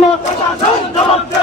জবাব জবাব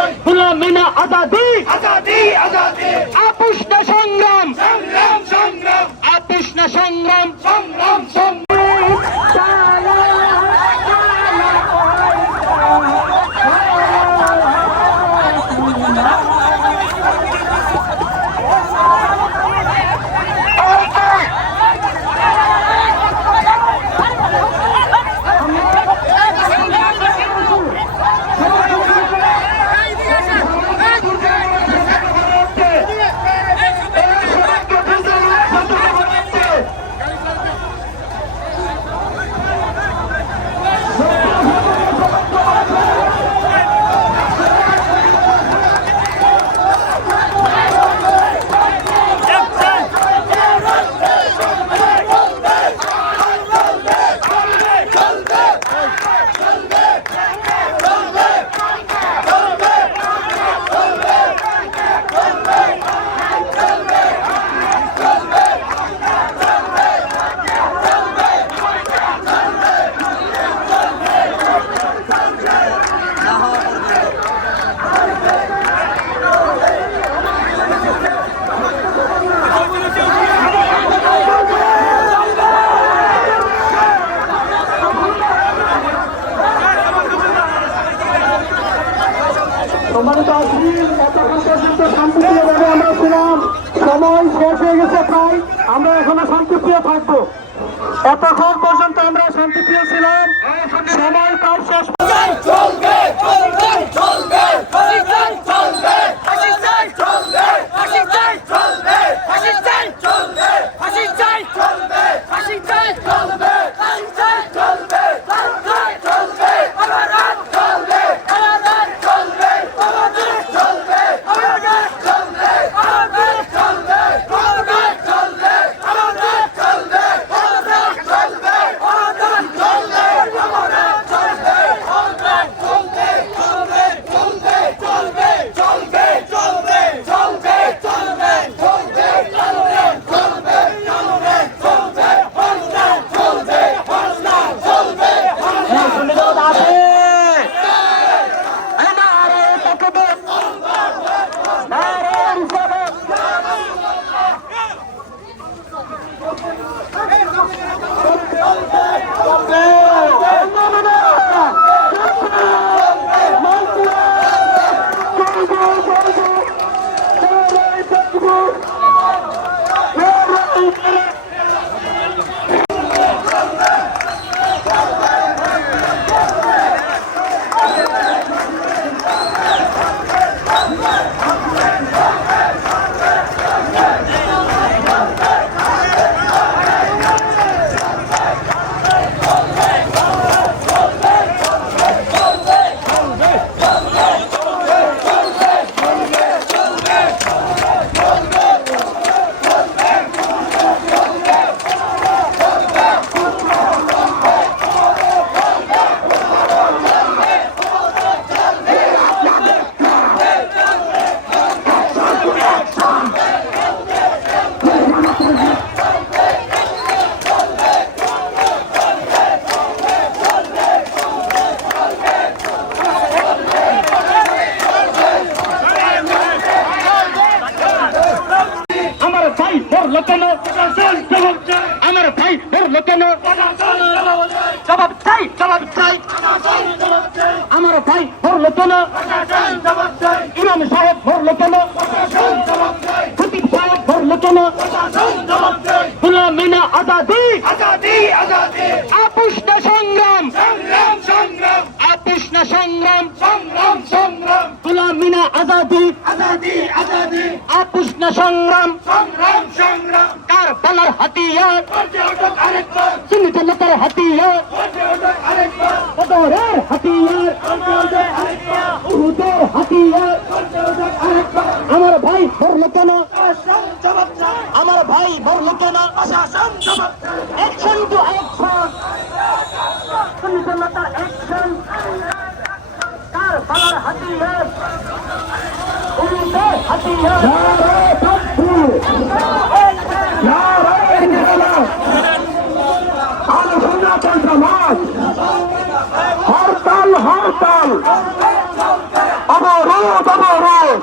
সম্মানিত আজমির এতক্ষণ পর্যন্ত আমরা ছিলাম। শেষ হয়ে গেছে প্রায়। আমরা এখনও শান্তিপ্রিয় থাকব। এতক্ষণ পর্যন্ত আমরা শান্তিপ্রিয় ছিলাম। সময় কাজ শেষ জবাব চাই জবাব চাই আমার ভাই মরলো কেন ইমাম সাহেব মরলো কেন খতিব সাহেব মরলো কেন গুলাম মিনা আজাদি আপুষ না সংগ্রাম আপুষ না সংগ্রাম গুলাম মিনা আজাদি আপুষ না সংগ্রাম কার বালার হাতিয়ার সুনিতলতার হাতিয়ার। বদরের হাতিয়ার। উহুদের হাতিয়ার। আমার ভাই মরলো কেন? আমার ভাই মরলো কেন? অ্যাকশন টু অ্যাকশন বালার হাতিয়ার। হাতিয়ার। হরতাল হরতাল অবরোধ অবরোধ।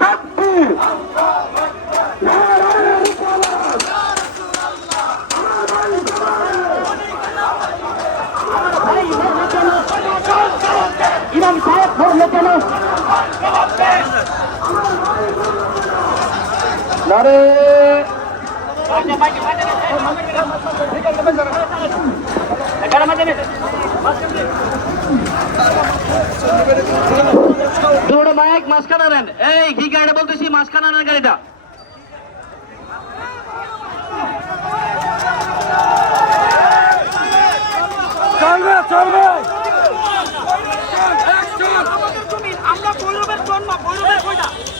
তাকবীর ইমাম সাহেব বলল কেন? নারে দৌড়ে মাইক মাঝখানে নেন। এই কি গাড়িটা বলতেছি? মাঝখানে নেন গাড়িটা। আমরা জন্ম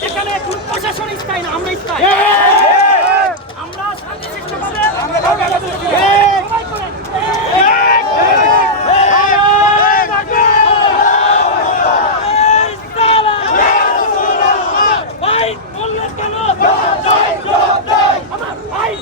এখানে প্রশাসন স্থায়ী না আমরা স্থায়ী আমরা শান্তি শিষ্টভাবে সবাই করেন। ভাই বললেন কেন আমার ভাই বললেন কেন প্রশাসনের জবাব চাই আমার ভাই বললেন কেন সূর্যের মুড়ের উপরে দাঁড়াচ্ছেন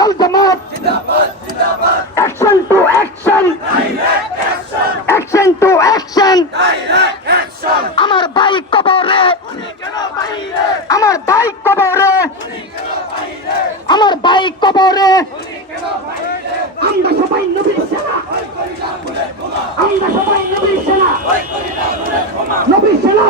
কাল জমাত। Action to action action to action আমার বাইক কবরে। আমার বাইক কবরে। আমার বাইক কবরে। আমরা সবাই নবীর সেনা। আমরা সবাই নবীর সেনা। নবীর সেনা